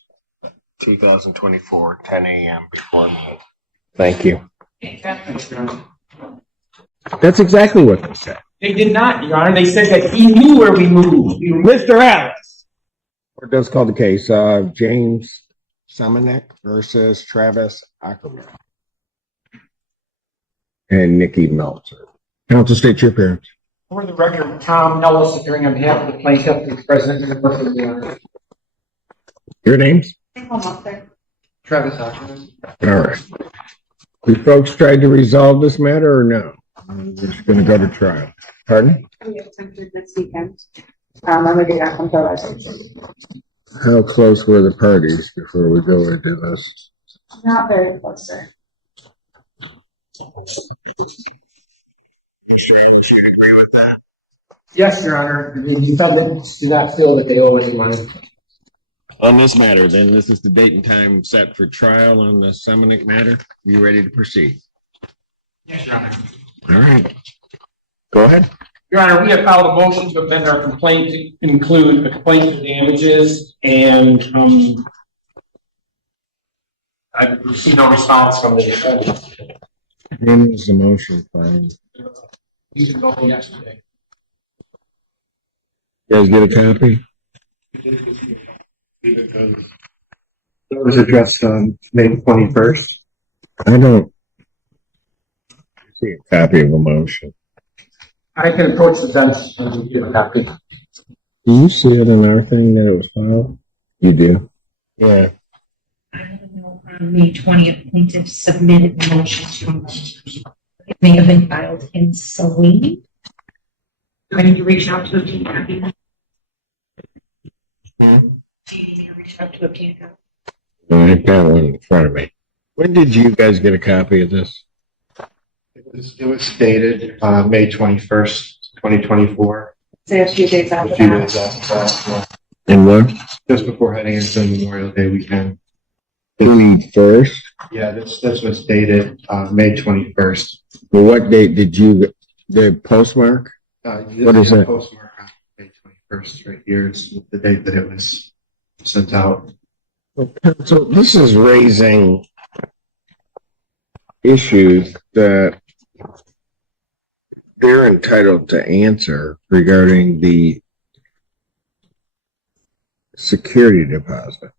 2024, 10 a.m. before night. Thank you. That's exactly what they said. They did not, Your Honor. They said that he knew where we moved. Mr. Alice. It does call the case James Simonek versus Travis Ackerman and Nikki Meltzer. Counsel, state your appearance. For the record, Tom Ellis, appearing on behalf of the plaintiff, the president of the Court. Your names? Travis Ackerman. All right. You folks tried to resolve this matter or no? We're just gonna go to trial. Pardon? We have attempted this weekend. I'm gonna do that until I. How close were the parties before we go into this? Not very close, sir. Yes, Your Honor. The defendants do not feel that they owe any money. On this matter, then, this is the date and time set for trial on the Seminole matter. You ready to proceed? Yes, Your Honor. All right. Go ahead. Your Honor, we have filed a motion to amend our complaint to include a complaint for damages, and I received no response from the defendant. When is the motion filed? He didn't know yesterday. You guys get a copy? That was addressed on May 21st. I don't see a copy of the motion. I can approach the bench and give a copy. Do you see it in our thing that it was filed? You do? Yeah. I don't know, on May 20th, plaintiff submitted a motion to amend. It may have been filed in Saline. Do I need to reach out to obtain a copy? Do you need to reach out to obtain a copy? I've got one in front of me. When did you guys get a copy of this? It was stated May 21st, 2024. Say a few days after A few that. days after that, And what? just before heading into Memorial Day weekend. The first? Yeah, this was dated May 21st. Well, what date did you, the postmark? What is that? Postmark on May 21st right here is the date that it was sent out. So this is raising issues that they're entitled to answer regarding the security deposit.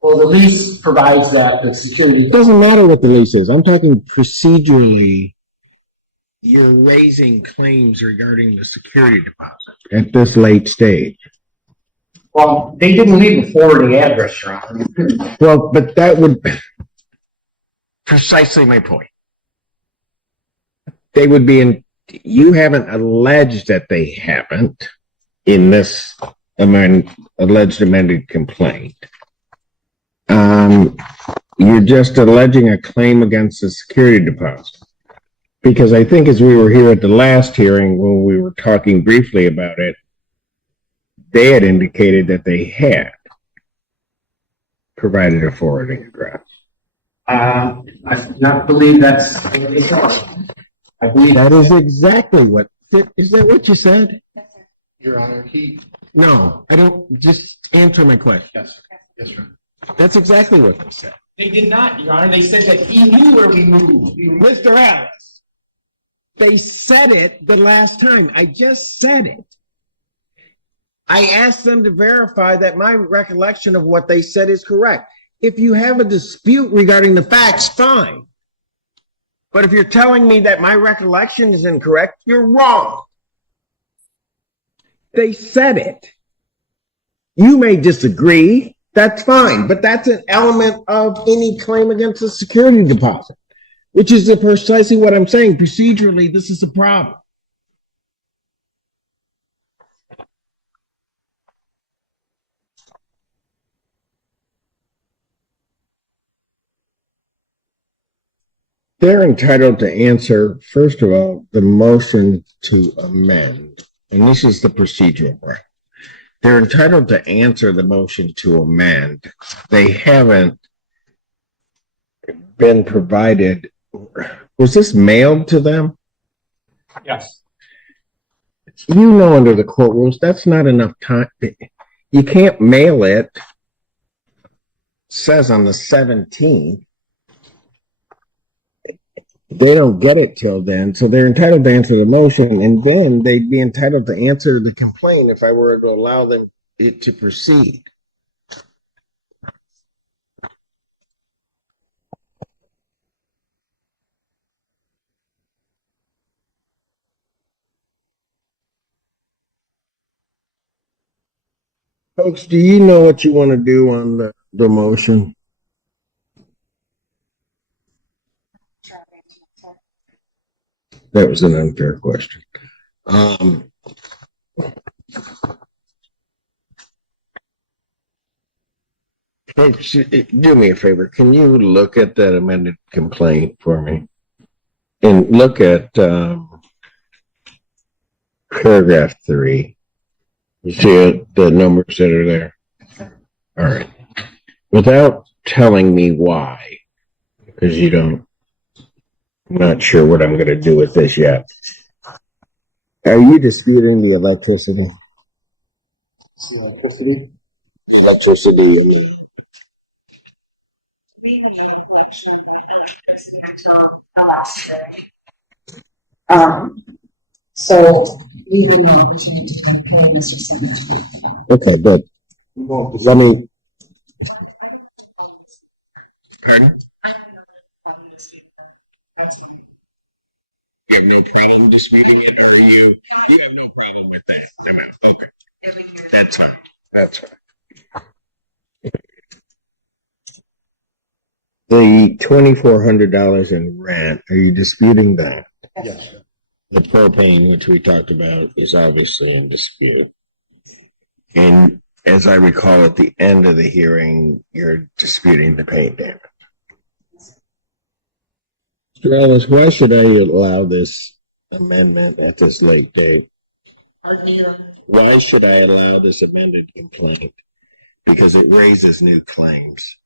Well, the lease provides that the security. It doesn't matter what the lease is. I'm talking procedurally. You're raising claims regarding the security deposit at this late stage. Well, they didn't leave a forwarding address, Your Honor. Well, but that would precisely my point. They would be in. You haven't alleged that they haven't in this alleged amended complaint. You're just alleging a claim against the security deposit. Because I think as we were here at the last hearing, when we were talking briefly about it, they had indicated that they had provided a forwarding address. I do not believe that's what they said. I believe That is exactly what, is that what you said? Your Honor, No, I don't, just answer my question. yes, Your Honor. That's exactly what they said. They did not, Your Honor. They said that he knew where we moved. Mr. Alice, they said it the last time. I just said it. I asked them to verify that my recollection of what they said is correct. If you have a dispute regarding the facts, fine. But if you're telling me that my recollection is incorrect, you're wrong. They said it. You may disagree. That's fine. But that's an element of any claim against a security deposit, which is precisely what I'm saying. Procedurally, this is a problem. They're entitled to answer, first of all, the motion to amend. And this is the procedural part. They're entitled to answer the motion to amend. They haven't been provided. Was this mailed to them? Yes. You know, under the court rules, that's not enough time. You can't mail it. It says on the 17th. They don't get it till then, so they're entitled to answer the motion, and then they'd be entitled to answer the complaint if I were to allow them it to proceed. Folks, do you know what you want to do on the motion? That was an unfair question. Folks, do me a favor. Can you look at that amended complaint for me? And look at paragraph 3. You see the numbers that are there? All right. Without telling me why, because I'm not sure what I'm going to do with this yet. Are you disputing the electricity? Electricity. We have a collection of electricity until the last day. So we have an opportunity to pay Mr. Simmons. Okay, good. Let me. Pardon? You have no problem disputing it, or you have no problem with that? Okay. That's fine. That's fine. The $2,400 in rent, are you disputing that? Yes. The propane, which we talked about, is obviously in dispute. And as I recall, at the end of the hearing, you're disputing the paint damage. Mr. Ellis, why should I allow this amendment at this late date? Why should I allow this amended complaint? Because it raises new claims.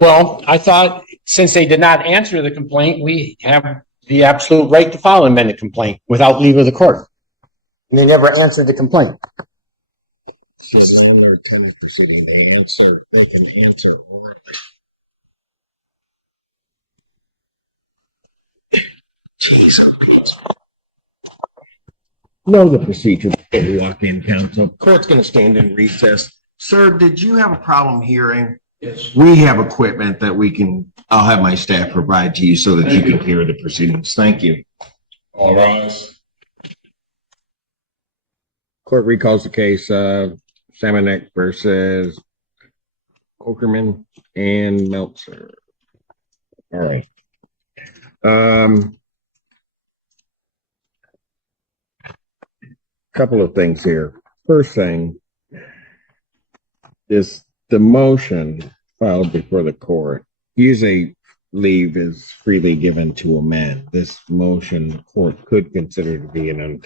Well, I thought since they did not answer the complaint, we have the absolute right to file an amended complaint without leave of the court. And they never answered the complaint. It's a landlord tenant proceeding. They can answer orally. Jeez, know the procedure before we walk in, counsel. Court's going to stand in recess. Sir, did you have a problem hearing? Yes. We have equipment that I'll have my staff provide to you so that you can hear the proceedings. Thank you. All rise. Court recalls the case of Samanek versus Courtroom and Meltzer. All right. Couple of things here. First thing is the motion filed before the court. Usually leave is freely given to amend. This motion the court could consider to be an untimely